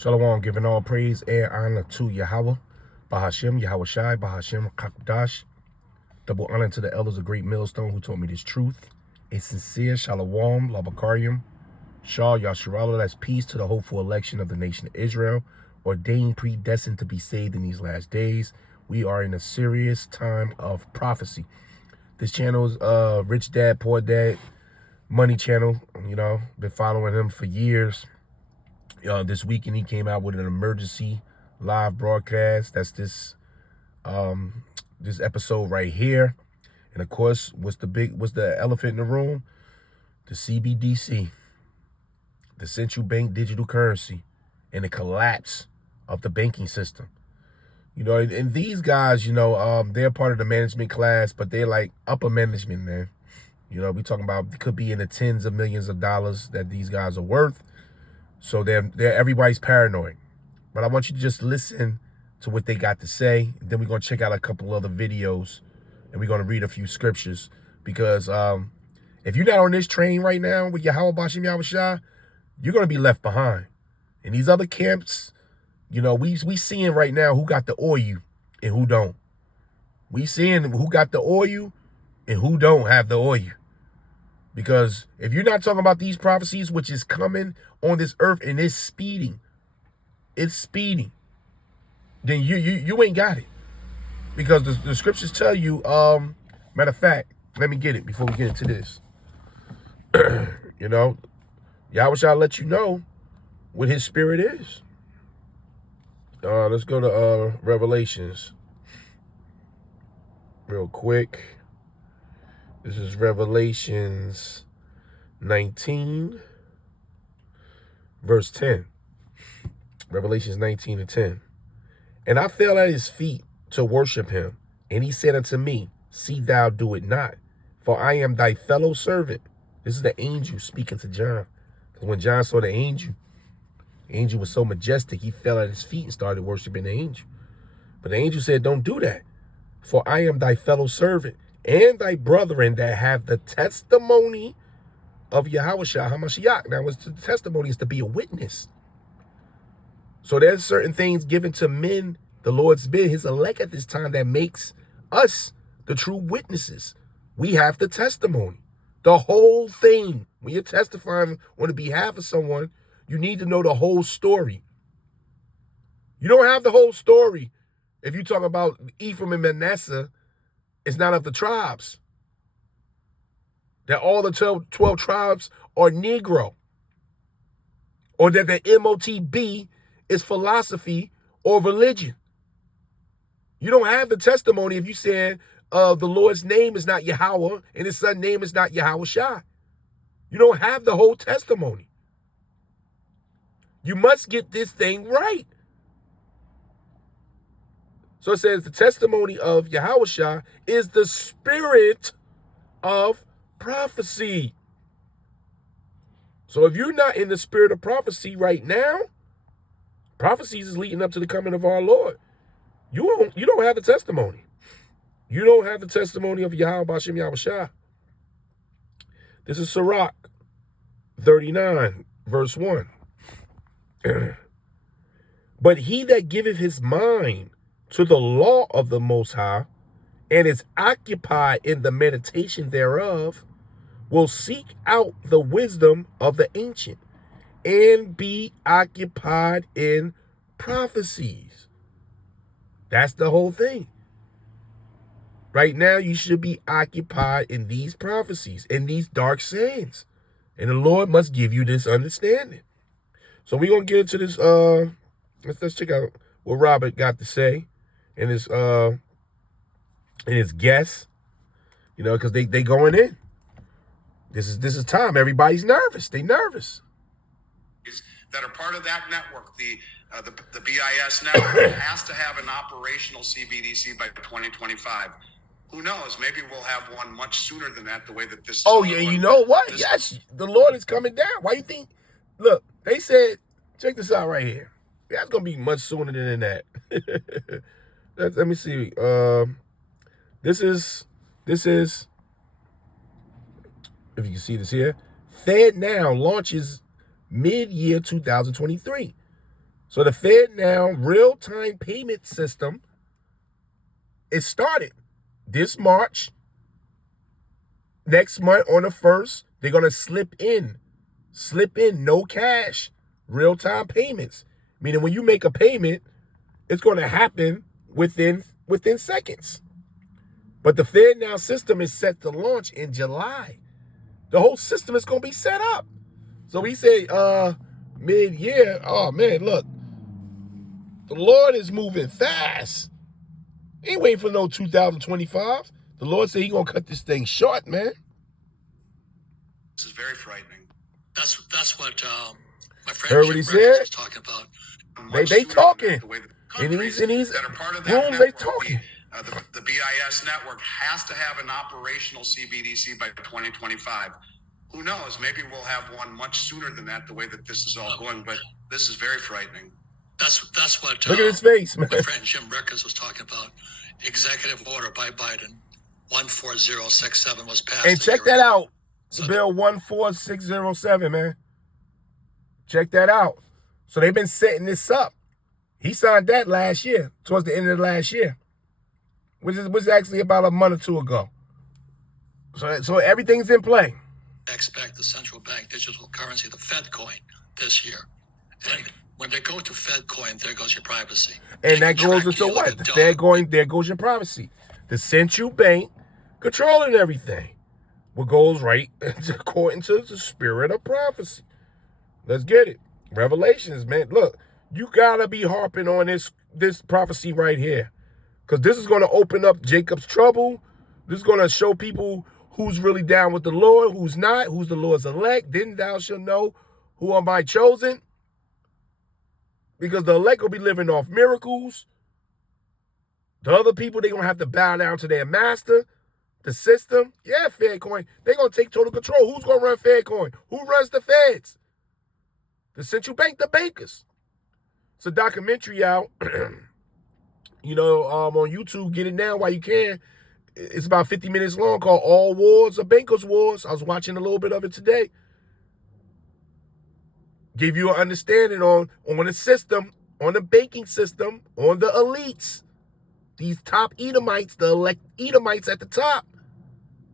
Shalom, giving all praise and honor to Yahweh, Bahashem, Yahweh Shai, Bahashem, Kakdash. Double honor to the elders of Great Millstone who taught me this truth. A sincere Shalom, Labakarium, Shah, Yasharallah, that's peace to the hopeful election of the nation of Israel, ordained, predestined to be saved in these last days. We are in a serious time of prophecy. This channel is Rich Dad, Poor Dad, Money Channel. You know, been following him for years. This weekend he came out with an emergency live broadcast. That's this episode right here. And of course, what's the elephant in the room? The CBDC, the central bank digital currency, and the collapse of the banking system. You know, and these guys, you know, they're part of the management class, but they're like upper management, man. You know, we talking about, it could be in the tens of millions of dollars that these guys are worth. So everybody's paranoid. But I want you to just listen to what they got to say. Then we're going to check out a couple other videos, and we're going to read a few scriptures. Because if you're not on this train right now with Yahweh Bashem Yahweh Shah, you're going to be left behind. And these other camps, you know, we seeing right now who got the oil and who don't. We seeing who got the oil and who don't have the oil. Because if you're not talking about these prophecies, which is coming on this earth and it's speeding, then you ain't got it. Because the scriptures tell you, matter of fact, let me get it before we get into this. You know, Yahweh shall let you know what his spirit is. Let's go to Revelations real quick. This is Revelations 19, verse 10. Revelations 19 and 10. And I fell at his feet to worship him. And he said unto me, see thou do it not, for I am thy fellow servant. This is the angel speaking to John. Because when John saw the angel was so majestic, he fell at his feet and started worshiping the angel. But the angel said, don't do that, for I am thy fellow servant and thy brethren that have the testimony of Yahweh Shah HaMashiach. Now, the testimony is to be a witness. So there's certain things given to men, the Lord's bid, his elect at this time, that makes us the true witnesses. We have the testimony, the whole thing. When you're testifying on the behalf of someone, you need to know the whole story. You don't have the whole story if you talk about Ephraim and Manasseh. It's not of the tribes. That all the 12 tribes are Negro. Or that the MOTB is philosophy or religion. You don't have the testimony if you said the Lord's name is not Yahweh and his son's name is not Yahweh Shai. You don't have the whole testimony. You must get this thing right. So it says the testimony of Yahweh Shah is the spirit of prophecy. So if you're not in the spirit of prophecy right now, prophecies is leading up to the coming of our Lord. You don't have the testimony. You don't have the testimony of Yahweh Bashem Yahweh Shah. This is Sirach 39, verse 1. But he that giveth his mind to the law of the Most High, and is occupied in the meditation thereof, will seek out the wisdom of the ancient, and be occupied in prophecies. That's the whole thing. Right now, you should be occupied in these prophecies, in these dark sayings. And the Lord must give you this understanding. So we're going to get into this. Let's check out what Robert got to say. And his guests, you know, because they going in. This is time. Everybody's nervous. They nervous. That are part of that network, the BIS network, has to have an operational CBDC by 2025. Who knows? Maybe we'll have one much sooner than that. The way that this. Oh yeah, you know what? Yes, the Lord is coming down. Why you think? Look, they said, check this out right here. That's gonna be much sooner than that. Let me see. This is, if you can see this here, Fed Now launches mid-year 2023. So the Fed now real-time payment system is started this March. Next month on the 1st, they're going to slip in no cash, real-time payments. Meaning when you make a payment, it's going to happen within seconds. But the Fed now system is set to launch in July. The whole system is going to be set up. So we say mid-year, oh man, look, the Lord is moving fast. He ain't waiting for no 2025. The Lord said He going to cut this thing short, man. This is very frightening. That's what my friend Heard what he said? was talking about. They talking. In Countries these that are part of that rooms, they network, talking. the BIS network has to have an operational CBDC by 2025. Who knows? Maybe we'll have one much sooner than that, the way that this is all going, but this is very frightening. That's what Look at his face, man. my friend Jim Rickers was talking about. Executive order by Biden 14067 was passed. And check that out. Bill 14607, man. Check that out. So they've been setting this up. He signed that last year, towards the end of the last year, which was actually about a month or two ago. So everything's in play. Expect the central bank digital currency, the Fed coin, this year. And when they go to Fed coin, there goes your privacy. And that goes into what? The Fed going, there goes your privacy. The central bank controlling everything. What goes right according to the spirit of prophecy. Let's get it. Revelations, man. Look, you gotta be harping on this prophecy right here. Because this is going to open up Jacob's trouble. This is going to show people who's really down with the Lord, who's not, who's the Lord's elect. Then thou shalt know who am I chosen. Because the elect will be living off miracles. The other people, they're going to have to bow down to their master, the system. Yeah, FedCoin. They're going to take total control. Who's going to run FedCoin? Who runs the feds? The central bank, the bankers. It's a documentary out, on YouTube. Get it now while you can. It's about 50 minutes long, called All Wars are Bankers' Wars. I was watching a little bit of it today. Give you an understanding on the system, on the banking system, on the elites. These top Edomites, the elect Edomites at the top.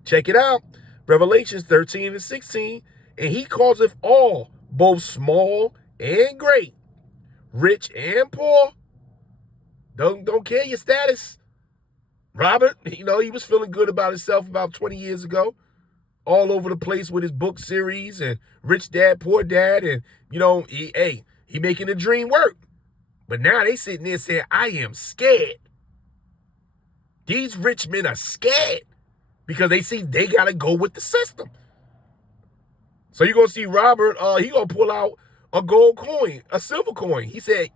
Check it out. Revelations 13 and 16. And he causeth all, both small and great, rich and poor. Don't care your status. Robert, he was feeling good about himself about 20 years ago. All over the place with his book series and Rich Dad, Poor Dad. And, he making the dream work. But now they sitting there saying, I am scared. These rich men are scared because they see they got to go with the system. So you're going to see Robert, he going to pull out a gold coin, a silver coin. He said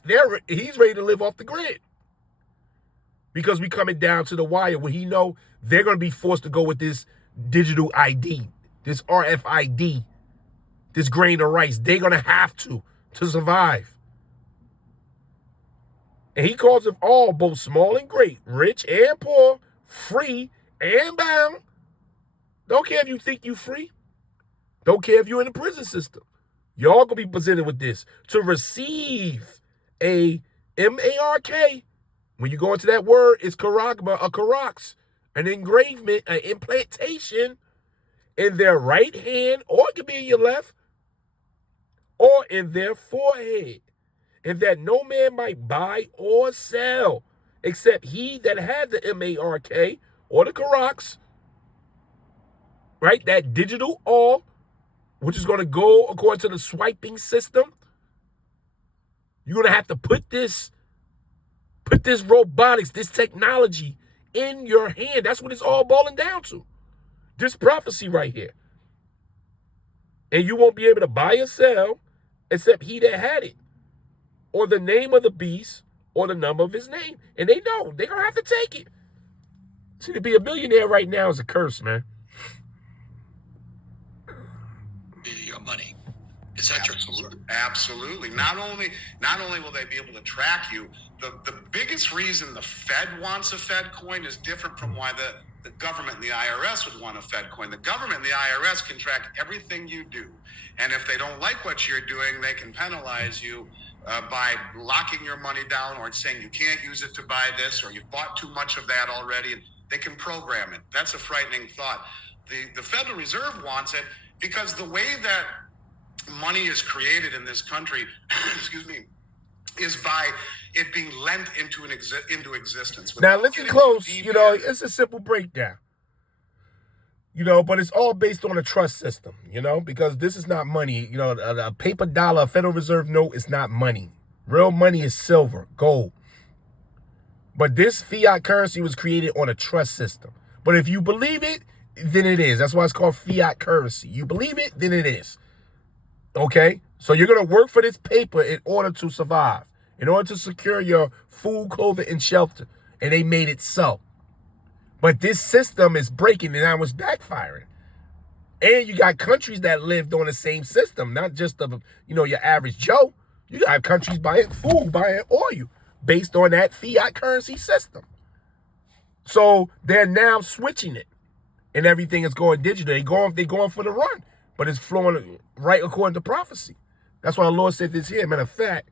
he's ready to live off the grid. Because we coming down to the wire where he know they're going to be forced to go with this digital ID, this RFID, this grain of rice. They're going to have to survive. And he calls them all, both small and great, rich and poor, free and bound. Don't care if you think you free. Don't care if you're in the prison system. Y'all going to be presented with this to receive a MARK. When you go into that word, it's karagma, a karax, an engravement, an implantation in their right hand, or it could be in your left, or in their forehead, and that no man might buy or sell, except he that had the MARK, or the karax, right? That digital all, which is going to go according to the swiping system. You're going to have to put this robotics, this technology in your hand. That's what it's all boiling down to. This prophecy right here. And you won't be able to buy or sell except he that had it, or the name of the beast, or the number of his name. And they know they're going to have to take it. See, to be a millionaire right now is a curse, man. Your money. Is that Absolutely. Absolutely. Not only will they be able to track you, the biggest reason the Fed wants a Fed coin is different from why the government and the IRS would want a Fed coin. The government and the IRS can track everything you do. And if they don't like what you're doing, they can penalize you by locking your money down or saying you can't use it to buy this, or you bought too much of that already, and they can program it. That's a frightening thought. The Federal Reserve wants it because the way that money is created in this country, excuse me, is by it being lent into existence. Now listen close, it's a simple breakdown. But it's all based on a trust system, because this is not money. A paper dollar, a Federal Reserve note is not money. Real money is silver, gold. But this fiat currency was created on a trust system. But if you believe it, then it is. That's why it's called fiat currency. You believe it, then it is. Okay? So you're going to work for this paper in order to survive, in order to secure your food, clothing, and shelter. And they made it so. But this system is breaking and now it's backfiring. And you got countries that lived on the same system, not just your average Joe. You got countries buying food, buying oil based on that fiat currency system. So they're now switching it, and everything is going digital. They're going for the run, but it's flowing right according to prophecy. That's why the Lord said this here. Matter of fact,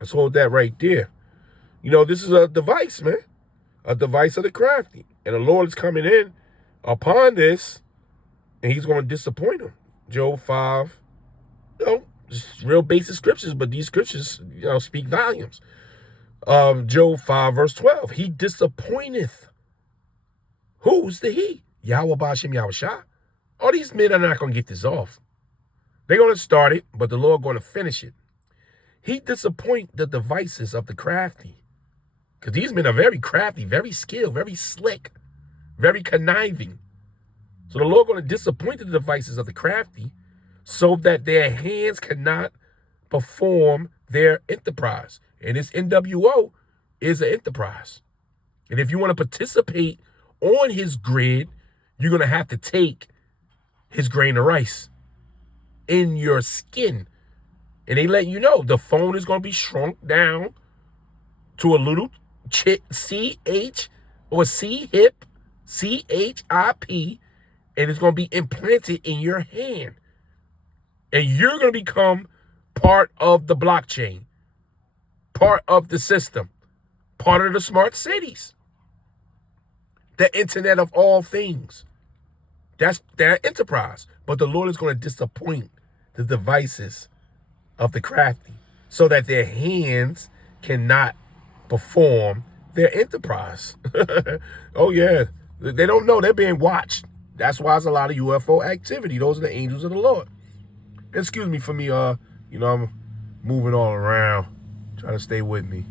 let's hold that right there. This is a device, man. A device of the crafty. And the Lord is coming in upon this, and he's going to disappoint them. Job 5, just real basic scriptures, but these scriptures, speak volumes. Job 5, verse 12. He disappointeth. Who's the he? Yahweh Ba'ashem Yahushua. All these men are not going to get this off. They're going to start it, but the Lord going to finish it. He disappoint the devices of the crafty. Because these men are very crafty, very skilled, very slick, very conniving. So the Lord going to disappoint the devices of the crafty so that their hands cannot perform their enterprise. And this NWO is an enterprise. And if you want to participate on his grid, you're going to have to take his grain of rice in your skin. And they let you know the phone is going to be shrunk down to a little CH or C-hip, CHIP, and it's going to be implanted in your hand. And you're going to become part of the blockchain, part of the system, part of the smart cities, the internet of all things. That's their enterprise. But the Lord is going to disappoint the devices of the crafty so that their hands cannot perform their enterprise. Oh, yeah. They don't know. They're being watched. That's why there's a lot of UFO activity. Those are the angels of the Lord. Excuse me for me, I'm moving all around. Try to stay with me.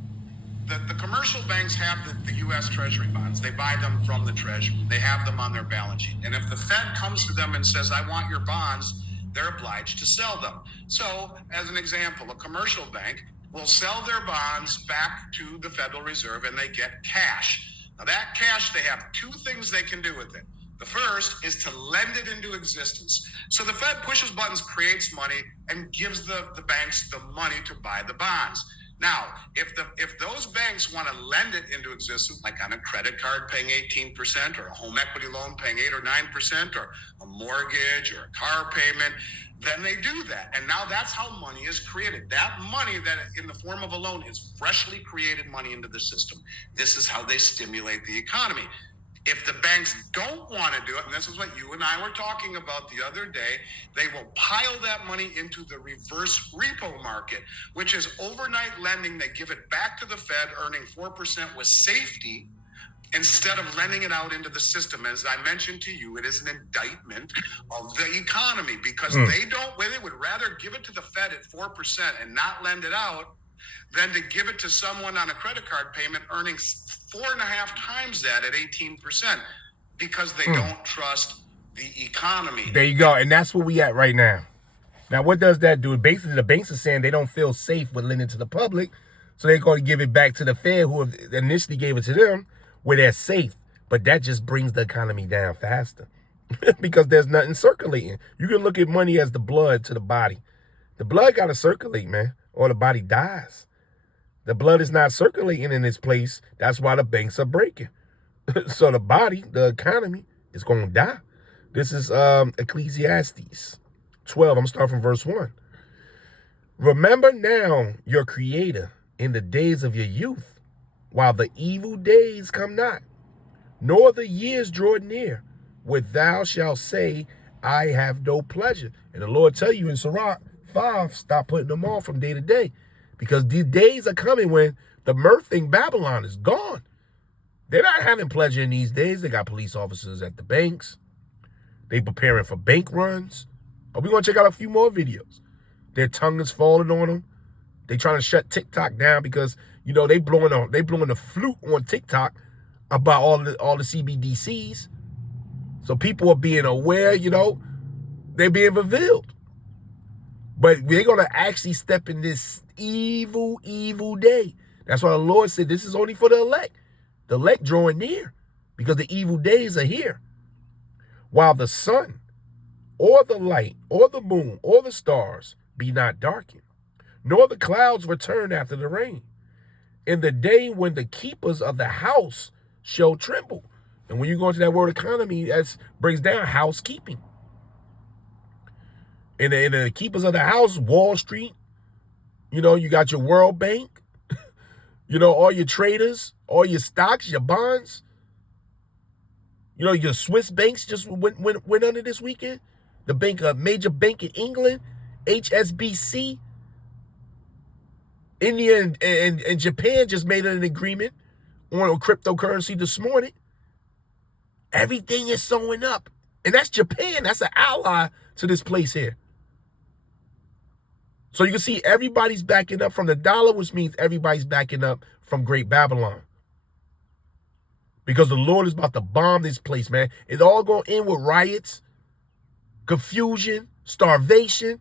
The commercial banks have the U.S. Treasury bonds. They buy them from the Treasury. They have them on their balance sheet. And if the Fed comes to them and says, I want your bonds, they're obliged to sell them. So, as an example, a commercial bank will sell their bonds back to the Federal Reserve and they get cash. Now, that cash, they have two things they can do with it. The first is to lend it into existence. So the Fed pushes buttons, creates money, and gives the banks the money to buy the bonds. Now, if those banks want to lend it into existence, like on a credit card paying 18%, or a home equity loan paying 8 or 9%, or a mortgage or a car payment, then they do that. And now that's how money is created. That money that in the form of a loan is freshly created money into the system. This is how they stimulate the economy. If the banks don't want to do it, and this is what you and I were talking about the other day, they will pile that money into the reverse repo market, which is overnight lending. They give it back to the Fed, earning 4% with safety, instead of lending it out into the system. As I mentioned to you, it is an indictment of the economy, because they would rather give it to the Fed at 4% and not lend it out than to give it to someone on a credit card payment earning 4.5 times that at 18%, because they don't trust the economy. There you go. And that's where we at right now. Now, what does that do? Basically, the banks are saying they don't feel safe with lending to the public, so they're going to give it back to the Fed, who initially gave it to them, where they're safe. But that just brings the economy down faster because there's nothing circulating. You can look at money as the blood to the body. The blood got to circulate, man, or the body dies. The blood is not circulating in this place. That's why the banks are breaking. So the body, the economy, is going to die. This is Ecclesiastes 12. I'm going to start from verse 1. Remember now your Creator in the days of your youth, while the evil days come not, nor the years draw near, where thou shalt say, I have no pleasure. And the Lord tell you in Sirach 5, stop putting them on from day to day, because these days are coming when the mirthing Babylon is gone. They're not having pleasure in these days. They got police officers at the banks. They preparing for bank runs. But we're going to check out a few more videos. Their tongue is falling on them. They trying to shut TikTok down because, you know, they blowing the flute on TikTok about all the CBDCs. So people are being aware, you know, they're being revealed. But they're going to actually step in this evil, evil day. That's why the Lord said this is only for the elect. The elect drawing near because the evil days are here. While the sun or the light or the moon or the stars be not darkened, nor the clouds return after the rain, in the day when the keepers of the house shall tremble. And when you go into that word economy, that breaks down housekeeping. And the keepers of the house, Wall Street, you know, you got your World Bank, you know, all your traders, all your stocks, your bonds. You know, your Swiss banks just went under this weekend. The bank, a major bank in England, HSBC. India and Japan just made an agreement on cryptocurrency this morning. Everything is sewing up. And that's Japan. That's an ally to this place here. So you can see everybody's backing up from the dollar, which means everybody's backing up from Great Babylon. Because the Lord is about to bomb this place, man. It's all going to end with riots, confusion, starvation.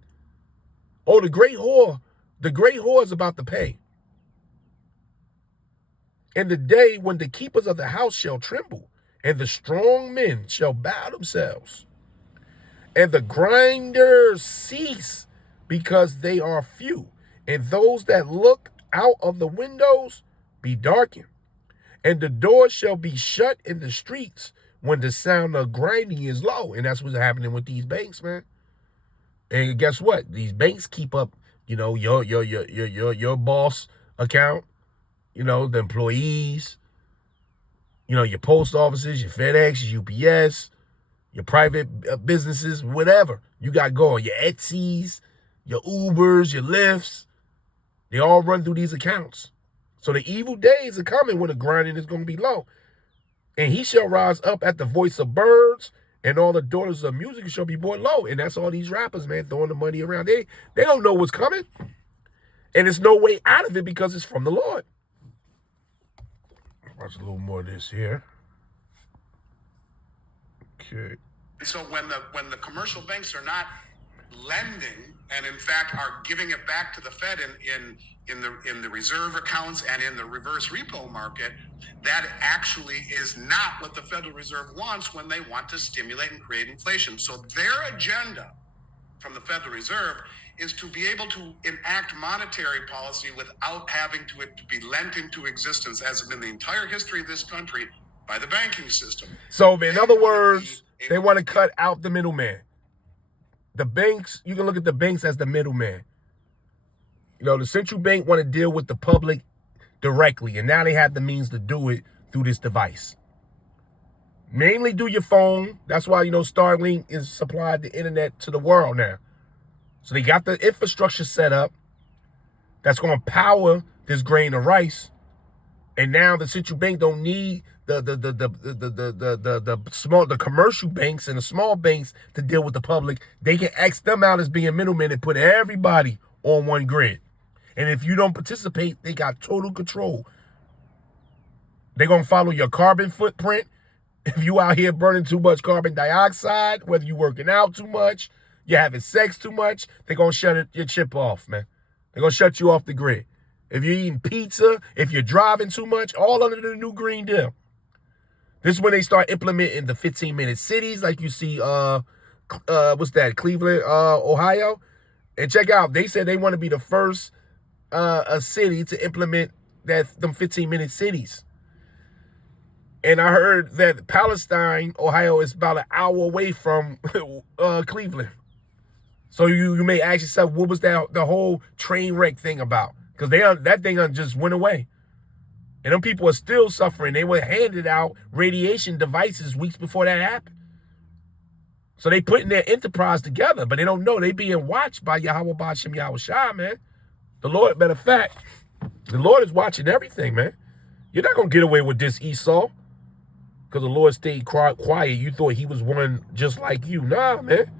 Oh, the great whore is about to pay. In the day when the keepers of the house shall tremble, and the strong men shall bow themselves, and the grinders cease because they are few, and those that look out of the windows be darkened. And the doors shall be shut in the streets when the sound of grinding is low. And that's what's happening with these banks, man. And guess what? These banks keep up, you know, your boss account, you know, the employees, you know, your post offices, your FedEx, your UPS, your private businesses, whatever you got going, your Etsy's, your Ubers, your Lyfts, they all run through these accounts. So the evil days are coming when the grinding is going to be low. And he shall rise up at the voice of birds, and all the daughters of music shall be brought low. And that's all these rappers, man, throwing the money around. They don't know what's coming. And there's no way out of it because it's from the Lord. Watch a little more of this here. Okay. So when the commercial banks are not lending and in fact are giving it back to the Fed in the reserve accounts and in the reverse repo market, that actually is not what the Federal Reserve wants when they want to stimulate and create inflation. So their agenda from the Federal Reserve is to be able to enact monetary policy without having it to be lent into existence, as in the entire history of this country, by the banking system. So in other words, they want to cut out the middleman. The banks, you can look at the banks as the middleman. You know, the central bank want to deal with the public directly, and now they have the means to do it through this device. Mainly do your phone. That's why, you know, Starlink is supplied the internet to the world now. So they got the infrastructure set up that's going to power this grain of rice. And now the central bank don't need the commercial banks and the small banks to deal with the public. They can X them out as being middlemen and put everybody on one grid. And if you don't participate, they got total control. They're going to follow your carbon footprint. If you out here burning too much carbon dioxide, whether you working out too much, you're having sex too much, they're going to shut your chip off, man. They're going to shut you off the grid. If you're eating pizza, if you're driving too much, all under the new Green Deal. This is when they start implementing the 15-minute cities, like you see, what's that, Cleveland, Ohio. And check out, they said they want to be the first a city to implement them 15-minute cities. And I heard that Palestine, Ohio, is about an hour away from Cleveland. So you may ask yourself, what was the whole train wreck thing about? Because that thing just went away. And them people are still suffering. They were handed out radiation devices weeks before that happened. So they putting their enterprise together, but they don't know they being watched by Yahweh Ba'Shem Yahweh Shah, man. The Lord, matter of fact, the Lord is watching everything, man. You're not going to get away with this, Esau. Because the Lord stayed quiet. You thought he was one just like you. Nah, man.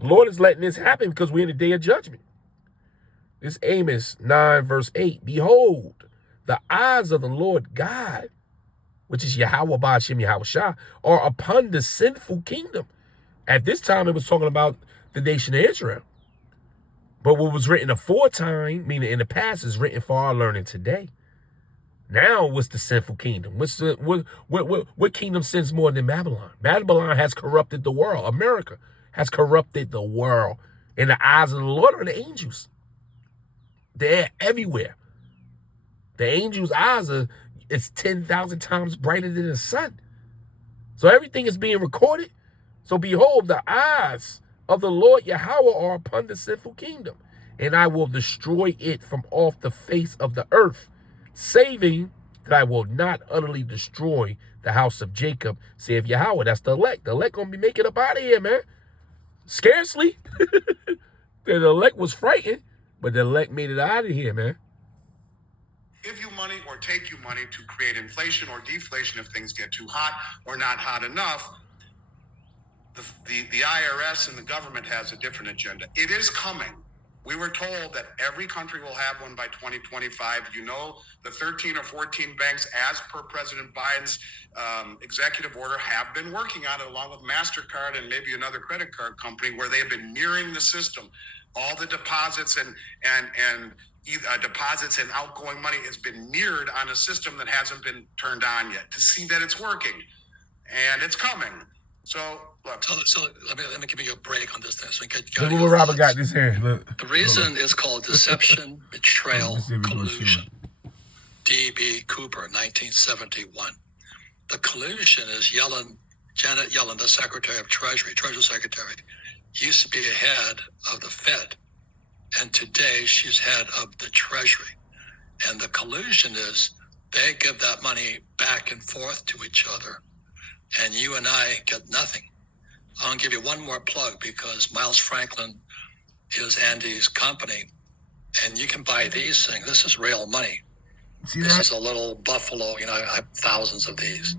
The Lord is letting this happen because we're in the day of judgment. This Amos 9 verse 8. Behold, the eyes of the Lord God, which is Yahweh Ba'Shem Yahweh Shah, are upon the sinful kingdom. At this time, it was talking about the nation of Israel. But what was written aforetime, meaning in the past, is written for our learning today. Now, what's the sinful kingdom? What kingdom sins more than Babylon? Babylon has corrupted the world. America has corrupted the world. In the eyes of the Lord are the angels. They're everywhere. The angels' eyes it's 10,000 times brighter than the sun. So everything is being recorded. So behold, the eyes of the Lord Yahweh are upon the sinful kingdom, and I will destroy it from off the face of the earth, saving that I will not utterly destroy the house of Jacob, saith Yahweh. That's the elect. The elect gonna be making up out of here, man. Scarcely. The elect was frightened, but the elect made it out of here, man. Give you money or take you money to create inflation or deflation if things get too hot or not hot enough. The IRS and the government has a different agenda. It is coming. We were told that every country will have one by 2025. You know, the 13 or 14 banks, as per President Biden's executive order, have been working on it along with MasterCard and maybe another credit card company where they have been mirroring the system. All the deposits and deposits and outgoing money has been mirrored on a system that hasn't been turned on yet to see that it's working. And it's coming. So, look. So let me give you a break on this thing. So Look what Robert got this here. Look. The reason is called deception, betrayal, collusion. D.B. Cooper, 1971. The collusion is Janet Yellen, the Secretary of Treasury Secretary, used to be head of the Fed. And today she's head of the Treasury. And the collusion is they give that money back and forth to each other. And you and I get nothing. I'll give you one more plug because Miles Franklin is Andy's company. And you can buy these things. This is real money. This is a little buffalo. You know, I have thousands of these.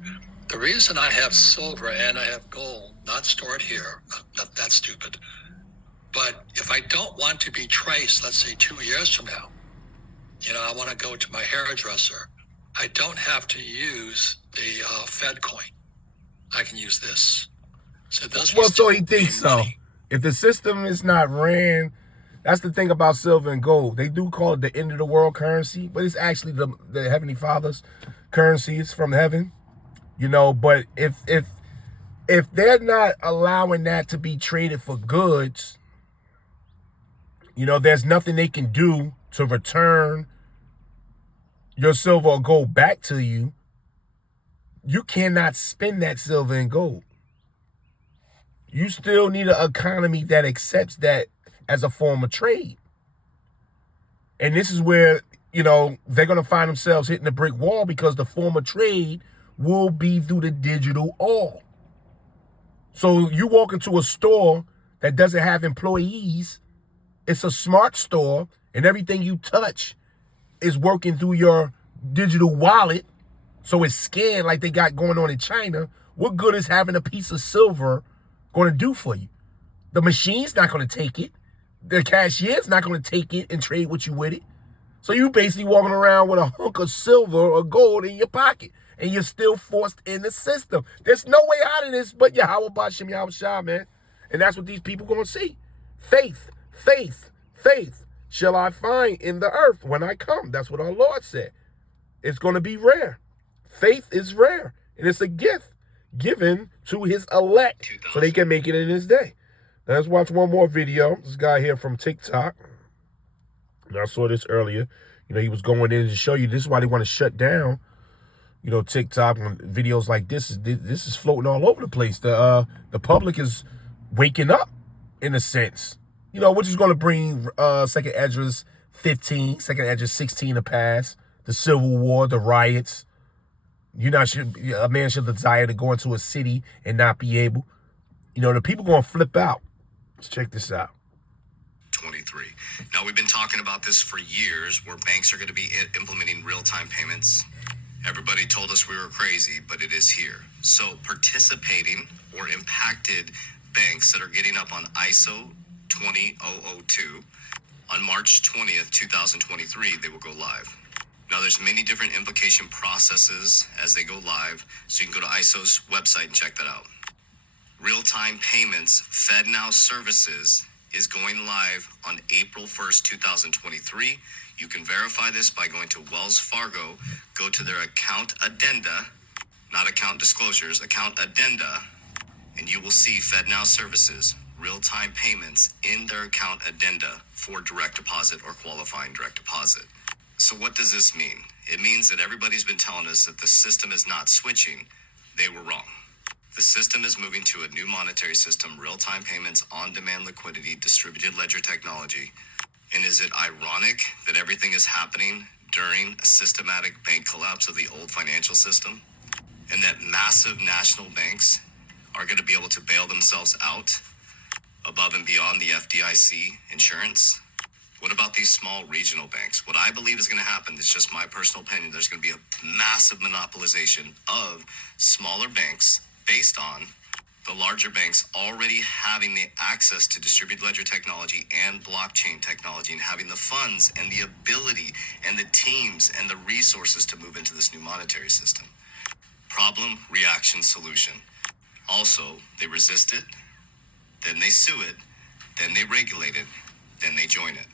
The reason I have silver and I have gold, not stored here, not that stupid. But if I don't want to be traced, let's say 2 years from now, you know, I want to go to my hairdresser, I don't have to use the Fed coin. I can use this. So this well, so he thinks so. Money. If the system is not ran, that's the thing about silver and gold. They do call it the end of the world currency, but it's actually the Heavenly Father's currency. It's from heaven, you know. But if they're not allowing that to be traded for goods, you know, there's nothing they can do to return your silver or gold back to you. You cannot spend that silver and gold. You still need an economy that accepts that as a form of trade. And this is where, you know, they're going to find themselves hitting a brick wall because the form of trade will be through the digital all. So you walk into a store that doesn't have employees. It's a smart store, and everything you touch is working through your digital wallet. So it's scanned like they got going on in China. What good is having a piece of silver going to do for you? The machine's not going to take it. The cashier's not going to take it and trade with you with it. So you basically walking around with a hunk of silver or gold in your pocket, and you're still forced in the system. There's no way out of this but Yahweh Ba'Shem Yahweh Shah, man. And that's what these people going to see. Faith, faith, faith shall I find in the earth when I come. That's what our Lord said. It's going to be rare. Faith is rare, and it's a gift given to his elect so they can make it in his day. Now let's watch one more video. This guy here from TikTok. And I saw this earlier. You know, he was going in to show you this is why they want to shut down, you know, TikTok and videos like this. This is floating all over the place. The public is waking up in a sense. which is going to bring Second Esdras 15, Second Esdras 16 to pass, the Civil War, the riots. A man should desire to go into a city and not be able. The people going to flip out. Let's check this out. 23. Now, we've been talking about this for years, where banks are going to be implementing real-time payments. Everybody told us we were crazy, but it is here. So participating or impacted banks that are getting up on ISO 20002 on March 20th, 2023, they will go live. Now, there's many different implication processes as they go live, so you can go to ISO's website and check that out. Real-time payments, FedNow services, is going live on April 1st, 2023. You can verify this by going to Wells Fargo, go to their account addenda, not account disclosures, account addenda, and you will see FedNow services, real-time payments in their account addenda for direct deposit or qualifying direct deposit. So what does this mean? It means that everybody's been telling us that the system is not switching. They were wrong. The system is moving to a new monetary system, real-time payments, on-demand liquidity, distributed ledger technology. And is it ironic that everything is happening during a systematic bank collapse of the old financial system? And that massive national banks are going to be able to bail themselves out above and beyond the FDIC insurance? What about these small regional banks? What I believe is going to happen, it's just my personal opinion, there's going to be a massive monopolization of smaller banks based on the larger banks already having the access to distributed ledger technology and blockchain technology, and having the funds and the ability and the teams and the resources to move into this new monetary system. Problem, reaction, solution. Also, they resist it, then they sue it, then they regulate it, then they join it.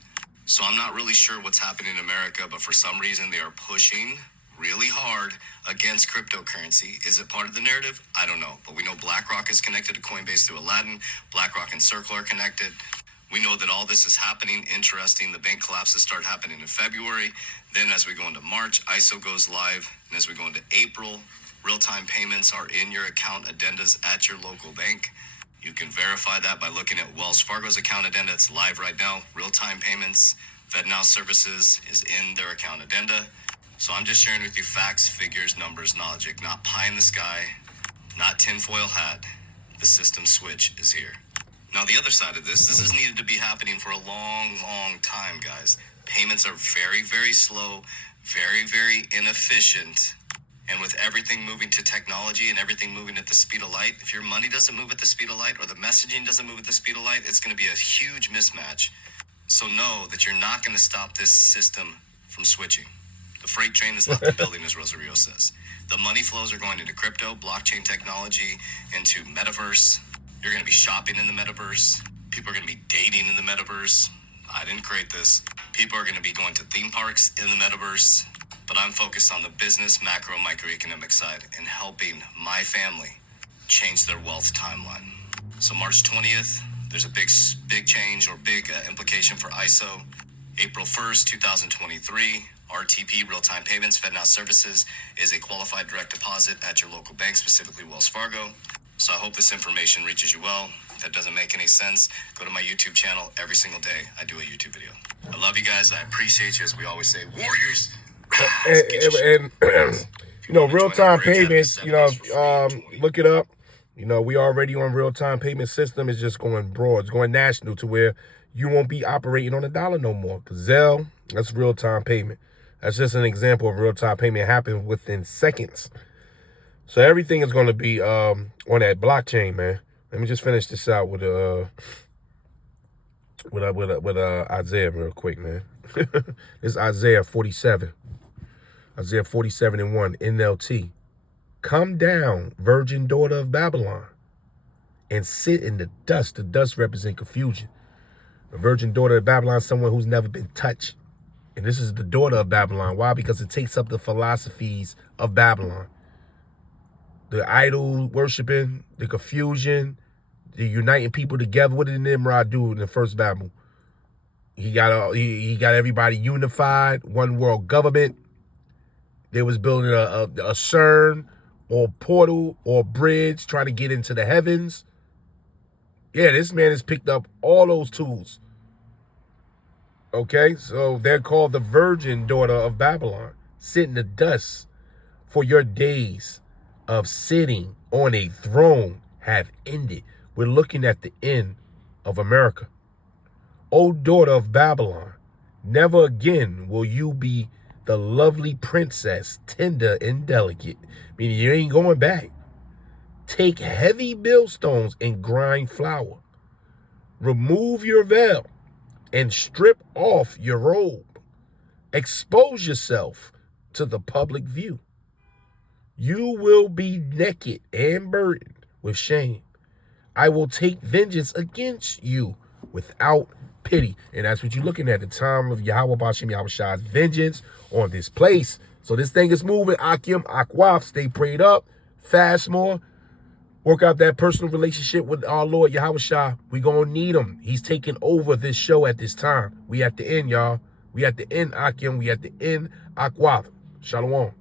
So I'm not really sure what's happening in America, but for some reason they are pushing really hard against cryptocurrency. Is it part of the narrative? I don't know. But we know BlackRock is connected to Coinbase through Aladdin. BlackRock and Circle are connected. We know that all this is happening. Interesting. The bank collapses start happening in February. Then as we go into March, ISO goes live. And as we go into April, real-time payments are in your account addendas at your local bank. You can verify that by looking at Wells Fargo's account addenda. It's live right now. Real-time payments, FedNow services is in their account addenda. So I'm just sharing with you facts, figures, numbers, logic, not pie in the sky, not tinfoil hat. The system switch is here. Now, the other side of this has needed to be happening for a long, long time, guys. Payments are very, very slow, very, very inefficient. And with everything moving to technology and everything moving at the speed of light, if your money doesn't move at the speed of light or the messaging doesn't move at the speed of light, it's going to be a huge mismatch. So know that you're not going to stop this system from switching. The freight train has left the building, as Rosario says. The money flows are going into crypto, blockchain technology, into metaverse. You're going to be shopping in the metaverse. People are going to be dating in the metaverse. I didn't create this. People are going to be going to theme parks in the metaverse. But I'm focused on the business, macro, microeconomic side and helping my family change their wealth timeline. So March 20th, there's a big change or big implication for ISO. April 1st, 2023. RTP, real-time payments, FedNow services, is a qualified direct deposit at your local bank, specifically Wells Fargo. So I hope this information reaches you well. If that doesn't make any sense, go to my YouTube channel. Every single day, I do a YouTube video. I love you guys. I appreciate you. As we always say, warriors. And real-time payments, look it up. We already on real-time payment system. It's just going broad. It's going national to where you won't be operating on a dollar no more. Because Zelle, that's real-time payment. That's just an example of real-time payment happening within seconds. So everything is going to be on that blockchain, man. Let me just finish this out with Isaiah real quick, man. This is Isaiah 47. Isaiah 47:1 NLT. Come down, virgin daughter of Babylon, and sit in the dust. The dust represent confusion. A virgin daughter of Babylon is someone who's never been touched. And this is the daughter of Babylon. Why? Because it takes up the philosophies of Babylon. The idol worshiping, the confusion, the uniting people together. What did Nimrod do in the first Babel? He got everybody unified, one world government. They was building a CERN or portal or bridge, trying to get into the heavens. Yeah, this man has picked up all those tools Okay, so they're called the virgin daughter of Babylon. Sit in the dust, for your days of sitting on a throne have ended. We're looking at the end of America. O daughter of Babylon, never again will you be the lovely princess, tender and delicate. Meaning you ain't going back. Take heavy millstones and grind flour. Remove your veil and strip off your robe. Expose yourself to the public view. You will be naked and burdened with shame. I will take vengeance against you without pity. And that's what you're looking at, the time of Yahweh Bashem Yahweh Shah's vengeance on this place. So this thing is moving. Akim, Akwaf, stay prayed up, fast more, work out that personal relationship with our Lord Yahweh Shah. We gonna need him. He's taking over this show at this time. We at the end, y'all. We at the end, Akim. We at the end, Akwaf. Shalom.